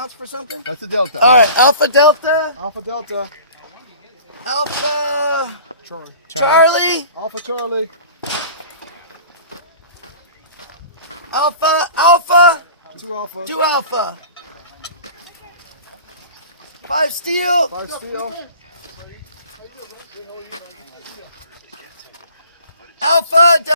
counts for something? That's a Delta. All right, Alpha Delta. Alpha Delta. Alpha Charlie. Alpha Charlie. Alpha. 2 Alpha. 2 Alpha. 5 Steel. 5 Steel.